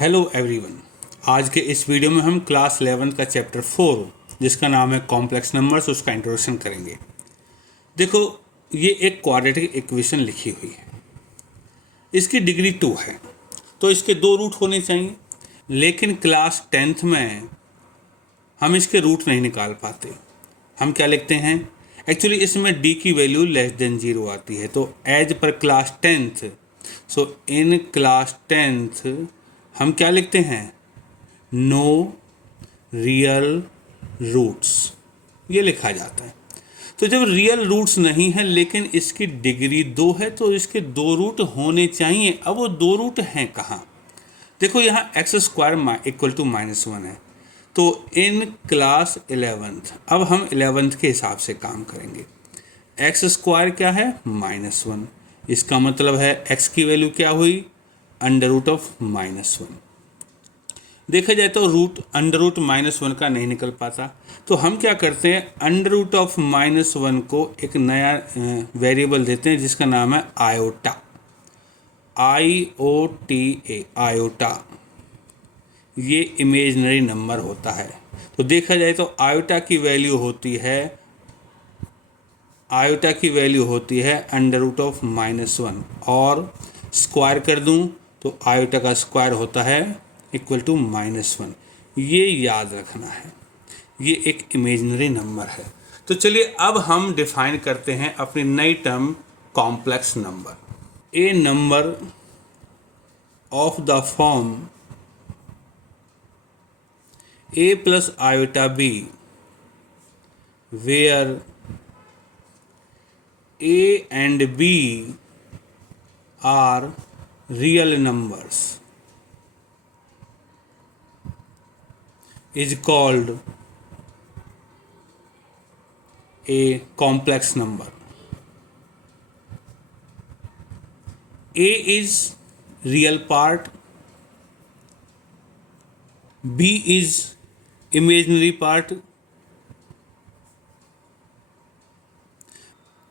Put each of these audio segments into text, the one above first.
Hello everyone. आज के इस वीडियो में हम क्लास 11 का चैप्टर 4 जिसका नाम है कॉम्प्लेक्स नंबर्स उसका इंट्रोडक्शन करेंगे। देखो, ये एक क्वाड्रेटिक इक्वेशन लिखी हुई है, इसकी डिग्री 2 है तो इसके 2 रूट होने चाहिए, लेकिन क्लास 10th में हम इसके रूट नहीं निकाल पाते। हम क्या लिखते हैं, एक्चुअली इसमें d की वैल्यू लेस देन 0 आती है, तो as per class 10th, so in class 10th हम क्या लिखते हैं, नो रियल रूट्स, ये लिखा जाता है। तो जब रियल रूट्स नहीं है लेकिन इसकी डिग्री 2 है तो इसके 2 रूट होने चाहिए। अब वो 2 रूट हैं कहाँ, देखो यहाँ एक्स स्क्वायर इक्वल टू -1 है, तो इन क्लास 11th अब हम 11th के हिसाब से काम करेंगे। एक्स स्क्वायर क्या है, -1, इसका मतलब है एक्स की वैल्यू क्या हुई, अंडर रूट ऑफ -1। देखा जाए तो अंडर रूट -1 का नहीं निकल पाता, तो हम क्या करते हैं, अंडर रूट ऑफ -1 को एक नया वेरिएबल देते हैं जिसका नाम है आयोटा, IOTA, आयोटा। ये इमेजनरी नंबर होता है। तो देखा जाए तो आयोटा की वैल्यू होती है अंडर रूट ऑफ -1, और स्क्वायर कर दूं तो आयोटा का स्क्वायर होता है इक्वल टू -1। ये याद रखना है, ये एक इमेजनरी नंबर है। तो चलिए अब हम डिफाइन करते हैं अपनी नई term complex number. A number of the form a plus iota b where a and b are real numbers is called a complex number. A is real part, b is imaginary part.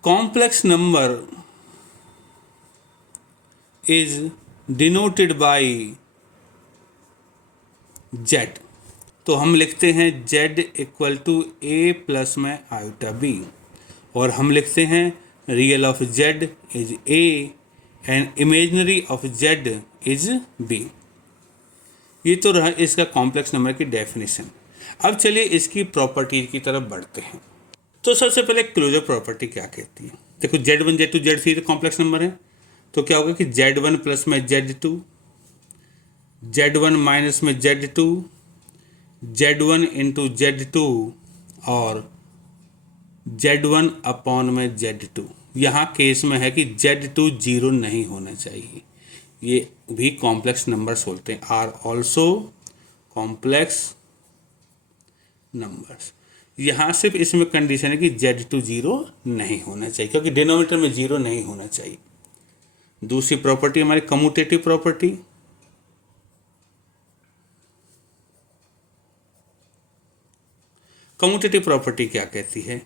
Complex number is denoted by z, तो हम लिखते हैं z equal to a plus में iota b, और हम लिखते हैं real of z is a and imaginary of z is b। ये तो रहा इसका कॉम्प्लेक्स नंबर की डेफिनेशन। अब चलिए इसकी प्रॉपर्टी की तरफ बढ़ते हैं। तो सबसे पहले क्लोजर प्रॉपर्टी क्या कहती है, देखो Z1 Z2 Z3 तो कॉम्प्लेक्स नंबर है, तो क्या होगा कि Z1 प्लस में Z2, Z1 माइनस में Z2, Z1 इंटू Z2 और Z1 अपॉन में Z2। यहाँ केस में है कि Z2 0 नहीं होना चाहिए, ये भी कॉम्प्लेक्स नंबर्स बोलते हैं, आर ऑल्सो कॉम्प्लेक्स नंबर्स। यहाँ सिर्फ इसमें कंडीशन है कि Z2 0 नहीं होना चाहिए, क्योंकि डिनोमिनेटर में 0 नहीं होना चाहिए। दूसरी प्रॉपर्टी हमारी कम्यूटेटिव प्रॉपर्टी, कम्यूटेटिव प्रॉपर्टी क्या कहती है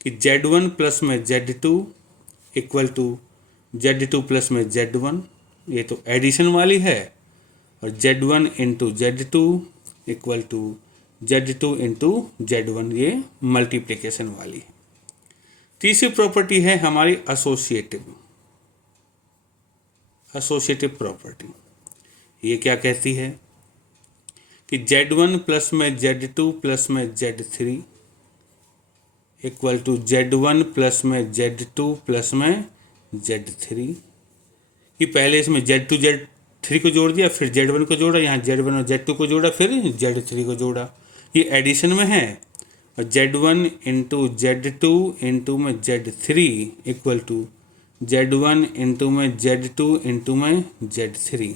कि Z1 प्लस में Z2 equal to Z2 plus में Z1, ये तो एडिशन वाली है, और Z1 into Z2 equal to Z2 into Z1, ये मल्टीप्लिकेशन वाली है। तीसरी प्रॉपर्टी है हमारी एसोसिएटिव प्रॉपर्टी। ये क्या कहती है कि Z1 प्लस में Z2 प्लस में Z3 equal to Z1 plus में Z2 प्लस में Z3, कि पहले इसमें Z2 Z3 को जोड़ दिया, फिर Z1 को जोड़ा, यहाँ Z1 और Z2 को जोड़ा, फिर Z3 को जोड़ा, ये एडिशन में है। और Z1 इंटू Z2 इंटू में Z3 equal to Z1 into में Z2 इंटू में Z3,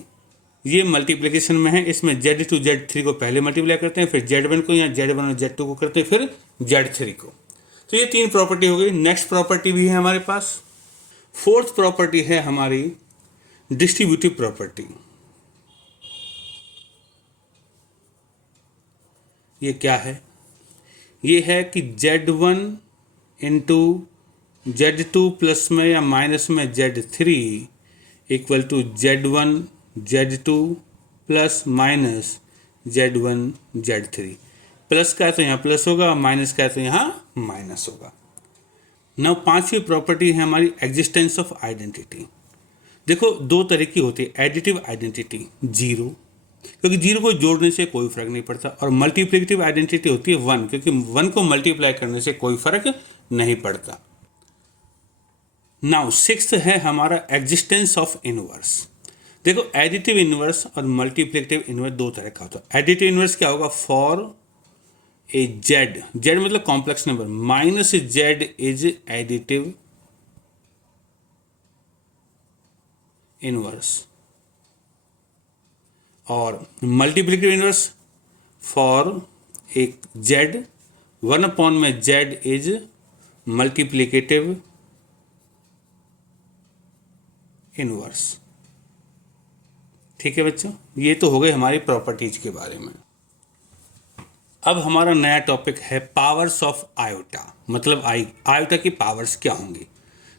ये मल्टीप्लिकेशन में है। इसमें Z2 Z3 को पहले मल्टीप्लाई करते हैं, फिर Z1 को, यहाँ Z1 और Z2 को करते हैं, फिर Z3 को। तो ये 3 प्रॉपर्टी हो गई। नेक्स्ट प्रॉपर्टी भी है हमारे पास, फोर्थ प्रॉपर्टी है हमारी डिस्ट्रीब्यूटिव प्रॉपर्टी। ये क्या है, ये है कि Z1 इंटू Z2 प्लस में या माइनस में Z3 equal to Z1 Z2 plus minus Z1 Z3। Plus का है तो यहाँ प्लस होगा, माइनस का है तो यहाँ माइनस होगा। नौ पांचवी प्रॉपर्टी है हमारी एग्जिस्टेंस ऑफ आइडेंटिटी। देखो दो तरह की होती है, एडिटिव आइडेंटिटी जीरो, क्योंकि जीरो को जोड़ने से कोई फर्क नहीं पड़ता, और मल्टीप्लिकेटिव आइडेंटिटी होती है वन, क्योंकि वन को मल्टीप्लाई करने से कोई फर्क नहीं पड़ता। नाउ सिक्स्थ है हमारा एग्जिस्टेंस ऑफ इनवर्स। देखो एडिटिव इनवर्स और मल्टीप्लिकेटिव इनवर्स दो तरह का होता है। एडिटिव इनवर्स क्या होगा, फॉर ए जेड, जेड मतलब complex number, minus Z is additive inverse, और मल्टीप्लिकेटिव इनवर्स फॉर एक जेड, वन अपॉन में जेड इज मल्टीप्लिकेटिव इनवर्स। ठीक है बच्चों, ये तो हो गए हमारी प्रॉपर्टीज के बारे में। अब हमारा नया टॉपिक है पावर्स ऑफ आयोटा, मतलब आयोटा की पावर्स क्या होंगी।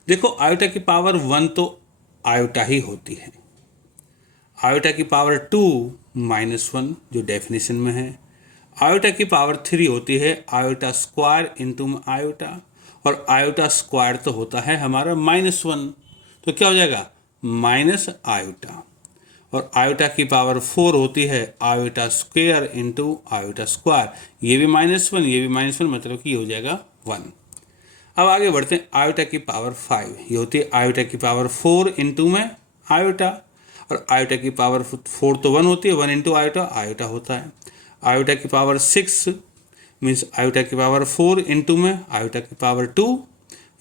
देखो आयोटा की पावर वन तो आयोटा ही होती है, आयोटा की पावर टू -1 जो डेफिनेशन में है, आयोटा की पावर 3 होती है आयोटा स्क्वायर इंटू आयोटा, और आयोटा स्क्वायर तो होता है हमारा -1, तो क्या हो जाएगा माइनस आयोटा, और आयोटा की पावर 4 होती है iota square into iota square, ये भी -1 ये भी -1, मतलब कि ये हो जाएगा 1। अब आगे बढ़ते हैं, आयोटा की पावर 5 ये होती है आयोटा की पावर 4 इंटू में आयोटा, और आयोटा की पावर 4 तो 1 होती है, 1 इंटू आयोटा आयोटा होता है। आयोटा की पावर 6 मीन्स आयोटा की पावर 4 इंटू में आयोटा की पावर 2,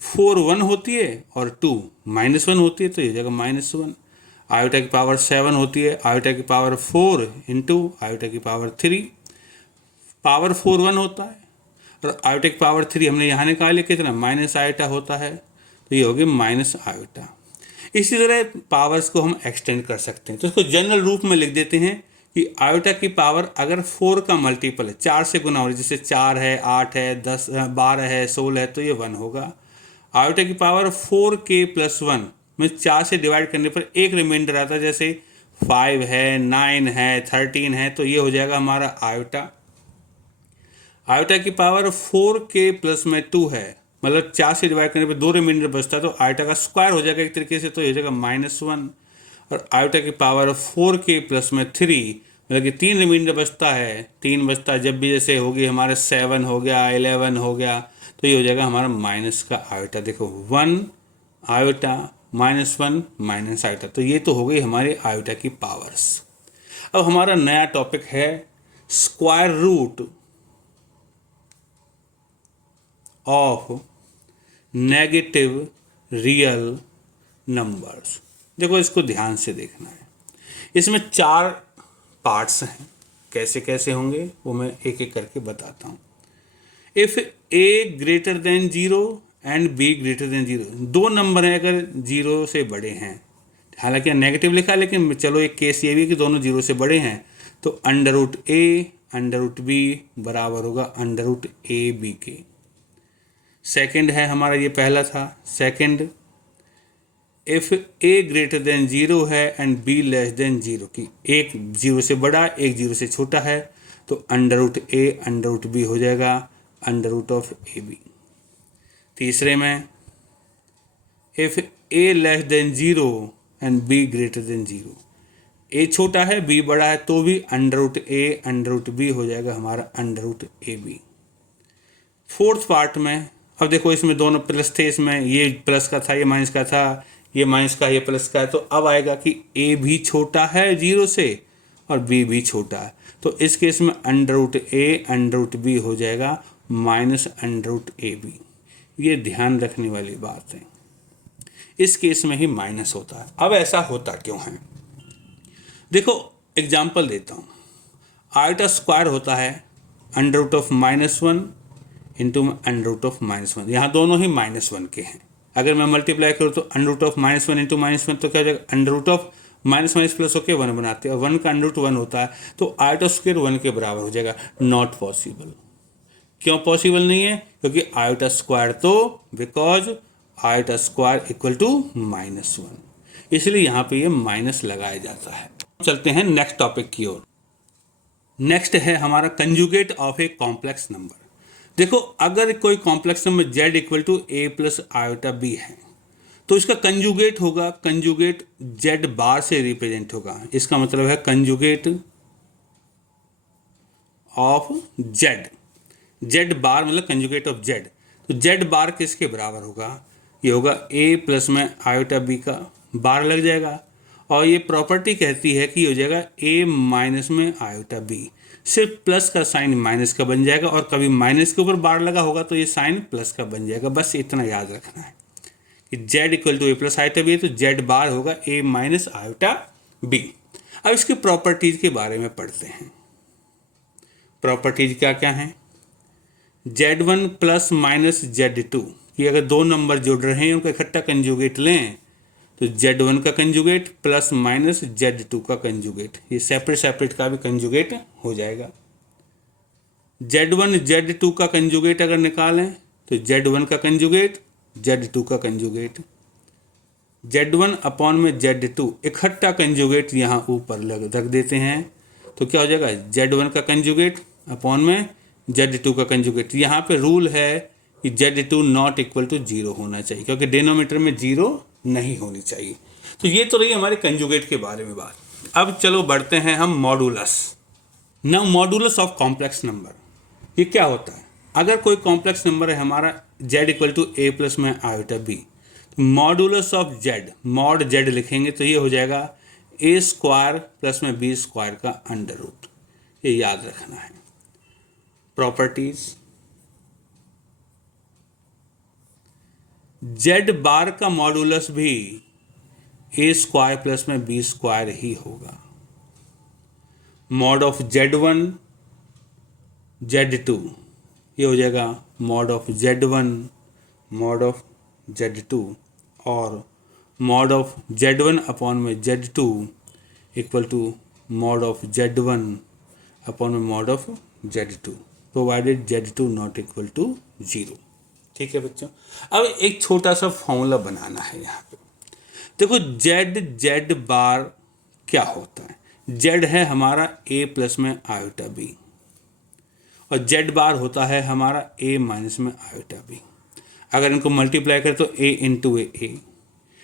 4 1 होती है और 2 -1 होती है, तो ये हो जाएगा -1। आयोटा की पावर 7 होती है आयोटा की पावर 4 इंटू आयोटा की पावर 3, पावर 4 1 होता है, और आयोटा की पावर 3 हमने यहाँ निकाले कितना माइनस आयोटा होता है, तो ये हो गया माइनस आयोटा। इसी तरह पावर्स को हम एक्सटेंड कर सकते हैं, तो इसको जनरल रूप में लिख देते हैं कि आयोटा की पावर अगर 4 का मल्टीपल है, 4 से गुना हो रही है, जैसे 4 है 8 है 10 12 है 16 है, तो ये 1 होगा। आयोटा की पावर 4k + 1 में 4 से डिवाइड करने पर एक रिमाइंडर आता है, जैसे 5 है 9 है 13 है, तो ये हो जाएगा हमारा आयोटा। आयोटा की पावर 4k + में 2 है, मतलब 4 से डिवाइड करने पर 2 रिमाइंडर बचता है, तो आयोटा का स्क्वायर हो जाएगा एक तरीके से, तो ये हो जाएगा -1। और आयोटा की पावर 4k + में 3, मतलब कि 3 रिमाइंडर बचता है, 3 बचता है जब भी, जैसे होगी हमारे 7 हो गया 11 हो गया, तो ये हो जाएगा हमारा माइनस का आयोटा। देखो 1 आयोटा -1 माइनस आयोटा, तो ये तो हो गई हमारी आयोटा की पावर्स। अब हमारा नया टॉपिक है square root of negative real numbers. देखो इसको ध्यान से देखना है, इसमें 4 पार्ट्स हैं, कैसे कैसे होंगे वो मैं एक एक करके बताता हूँ। If a greater than 0 and b greater than 0, दो नंबर हैं अगर 0 से बड़े हैं, हालांकि नेगेटिव लिखा है लेकिन चलो एक केस ये भी कि दोनों 0 से बड़े हैं, तो √a √b बराबर होगा √ab के। सेकंड है हमारा, ये पहला था, second if a greater than 0 है एंड b लेस देन 0, की एक 0 से बड़ा एक 0 से छोटा है, तो √a √b हो जाएगा √ab। तीसरे में if a less than 0 and b greater than 0, a छोटा है b बड़ा है, तो भी √a √b हो जाएगा हमारा √ab। फोर्थ पार्ट में अब देखो इसमें दोनों प्लस थे, इसमें ये प्लस का था ये माइनस का था, ये माइनस का ये प्लस का है, तो अब आएगा कि a भी छोटा है 0 से और b भी छोटा है, तो इस केस में √a √b हो जाएगा -√ab। ये ध्यान रखने वाली बात है, इस केस में ही माइनस होता है। अब ऐसा होता क्यों है, देखो एग्जाम्पल देता हूँ। आयोटा स्क्वायर होता है √(-1) इंटू √(-1), यहाँ दोनों ही -1 के हैं। अगर मैं मल्टीप्लाई करूँ तो √(-1) इंटू -1, तो क्या हो जाएगा √(-) प्लस होकर 1 बनाते हैं, और 1 का √1 होता है, तो आयोटा स्क्वायर 1 के बराबर हो जाएगा। Not possible. क्यों पॉसिबल नहीं है, क्योंकि आयोटा स्क्वायर तो because iota square equal to -1, इसलिए यहाँ पे ये माइनस लगाया जाता है। चलते हैं नेक्स्ट टॉपिक की ओर। नेक्स्ट है हमारा conjugate of a complex number. देखो, अगर कोई complex number z equal to a plus iota b है तो इसका कंजुगेट होगा, कंजुगेट z बार से रिप्रेजेंट होगा। इसका मतलब है कंजुगेट ऑफ z बार मतलब कंजुगेट ऑफ z। तो z बार किसके बराबर होगा? ये होगा a प्लस में आयोटा b का बार लग जाएगा, और ये प्रॉपर्टी कहती है कि ये हो जाएगा a माइनस में आयोटा b। सिर्फ प्लस का साइन माइनस का बन जाएगा, और कभी माइनस के ऊपर बार लगा होगा तो ये साइन प्लस का बन जाएगा। बस इतना याद रखना है कि z equal to a plus iota b है, तो z बार होगा a माइनस आयोटा b। अब इसकी प्रॉपर्टीज के बारे में पढ़ते हैं। प्रॉपर्टीज क्या क्या हैं? z1 प्लस माइनस z2, कि अगर दो नंबर जुड़ रहे हैं उनका इकट्ठा कंजुगेट लें तो z1 का कंजुगेट प्लस माइनस z2 का कंजुगेट, ये सेपरेट सेपरेट का भी कंजुगेट हो जाएगा। z1 z2 का कंजुगेट अगर निकालें तो z1 का कंजुगेट z2 का कंजुगेट, z1 अपॉन में z2 इकट्ठा कंजुगेट यहाँ ऊपर रख देते हैं तो क्या हो जाएगा? z1 का कंजुगेट अपॉन में z2 का कंजुगेट। यहाँ पे रूल है कि z2 नॉट इक्वल टू 0 होना चाहिए, क्योंकि डिनोमीटर में 0 नहीं होनी चाहिए। तो ये तो रही हमारे कंजुगेट के बारे में बात। अब चलो बढ़ते हैं हम modulus. Now modulus of complex number, ये क्या होता है? अगर कोई कॉम्प्लेक्स नंबर है हमारा z equal to a plus में iota b, modulus of z, mod z लिखेंगे तो ये हो जाएगा a स्क्वायर प्लस में b स्क्वायर का अंडर रूट। ये याद रखना है। प्रॉपर्टीज, z बार का मॉडुलस भी a स्क्वायर प्लस में b स्क्वायर ही होगा। मॉड ऑफ z1 z2, ये हो जाएगा mod of z1 mod of z2, और मॉड ऑफ z1 अपॉन में z2 equal to mod of z1 upon में mod of z2, provided z2 not equal to 0। ठीक है बच्चों, अब एक छोटा सा फॉर्मूला बनाना है यहाँ पे। देखो, z बार क्या होता है? z है हमारा a प्लस में आयोटा b, और z बार होता है हमारा a माइनस में आयोटा b। अगर इनको मल्टीप्लाई करें तो a इंटू ए,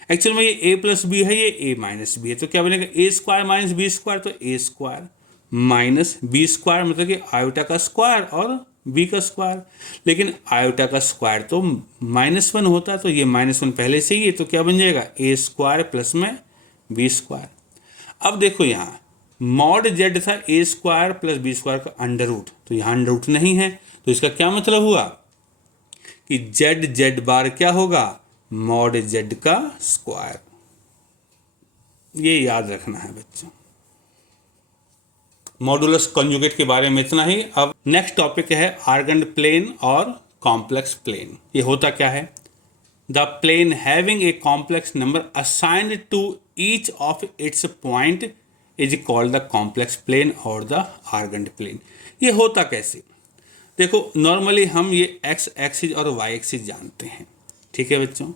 एक्चुअल में ये a प्लस बी है, ये a माइनस बी है, तो क्या बनेगा? a square minus b square, तो a square minus b square मतलब कि आयोटा का स्क्वायर और b का स्क्वायर। लेकिन आयोटा का स्क्वायर तो -1 होता है, तो ये -1 पहले से ही है, तो क्या बन जाएगा? a स्क्वायर प्लस में b स्क्वायर। अब देखो यहाँ मॉड z था a square plus b square का अंडर रूट, तो यहाँ अंडर रूट नहीं है, तो इसका क्या मतलब हुआ कि z बार क्या होगा? मॉड z का स्क्वायर। ये याद रखना है बच्चों। मॉडुलस कॉन्जुगेट के बारे में इतना ही। अब नेक्स्ट टॉपिक है आर्गन प्लेन और कॉम्प्लेक्स प्लेन। ये होता क्या है? The plane having a complex number assigned to each of its point is called the complex plane और द आर्गन प्लेन। ये होता कैसे? देखो, नॉर्मली हम ये एक्स एक्सिस और वाई एक्सिस जानते हैं। ठीक है बच्चों,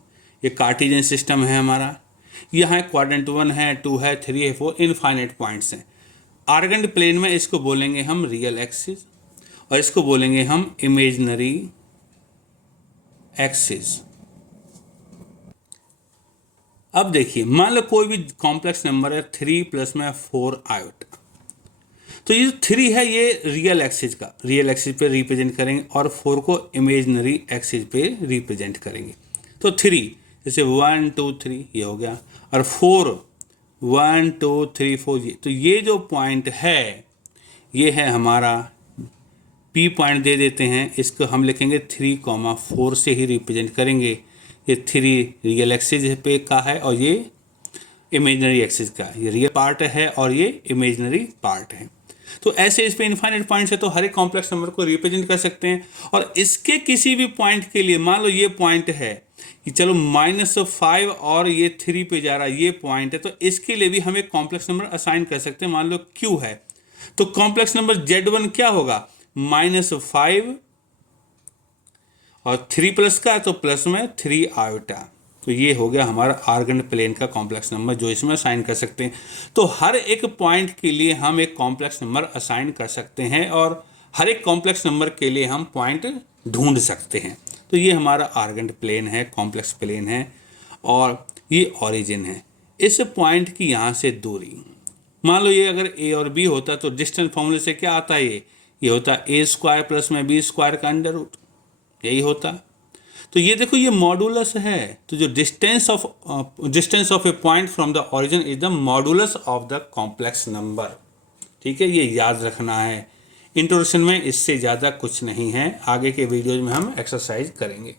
ये कार्टेशियन सिस्टम है हमारा। यहाँ क्वाड्रेंट 1 है, 2 है, 3 है, 4 इनफाइनाइट पॉइंट्स हैं। आर्गन प्लेन में इसको बोलेंगे हम रियल एक्सिस, और इसको बोलेंगे हम इमेजिनरी एक्सिस। अब देखिए, मान लो कोई भी कॉम्प्लेक्स नंबर है 3 प्लस में 4 आयोटा, तो ये 3 है ये रियल एक्सिस का, रियल एक्सिस पे रिप्रेजेंट करेंगे, और 4 को इमेजिनरी एक्सिस पे रिप्रेजेंट करेंगे। तो 3 जैसे 1 2 3 ये हो गया, और 4 1 2 3 4 ये, तो ये जो पॉइंट है ये है हमारा P पॉइंट दे देते हैं। इसको हम लिखेंगे 3,4 से ही रिप्रेजेंट करेंगे। ये 3 रियल एक्सिस पे का है और ये इमेजिनरी एक्सिस का, ये रियल पार्ट है और ये इमेजिनरी पार्ट है। तो ऐसे इस पे इनफाइनाइट पॉइंट्स है, तो हर एक कॉम्प्लेक्स नंबर को रिप्रेजेंट कर सकते हैं। और इसके किसी भी पॉइंट के लिए, मान लो ये पॉइंट है कि चलो -5 और ये 3 पे जा रहा है, ये पॉइंट है, तो इसके लिए भी हम एक कॉम्प्लेक्स नंबर असाइन कर सकते हैं। मान लो Q है, तो कॉम्प्लेक्स नंबर Z1 क्या होगा? -5 और 3 प्लस का, तो प्लस में 3 आयोटा, तो ये हो गया हमारा आर्गेंड प्लेन का कॉम्प्लेक्स नंबर जो इसमें असाइन कर सकते हैं। तो हर एक पॉइंट के लिए हम एक कॉम्प्लेक्स नंबर असाइन कर सकते हैं और हर एक कॉम्प्लेक्स नंबर के लिए हम पॉइंट ढूंढ सकते हैं। तो ये हमारा आर्गेंड प्लेन है, कॉम्प्लेक्स प्लेन है और ये ऑरिजिन है। इस पॉइंट की यहाँ से दूरी, मान लो ये अगर ए और बी होता तो डिस्टेंस फॉर्मूले से क्या आता है, ये होता ए स्क्वायर प्लस में बी स्क्वायर का अंडर रूट, यही होता। तो ये देखो ये मॉडुलस है, तो जो distance of A point from the origin is the modulus of the complex number. ठीक है, ये याद रखना है। इंट्रोडक्शन में इससे ज़्यादा कुछ नहीं है, आगे के वीडियोज में हम एक्सरसाइज करेंगे।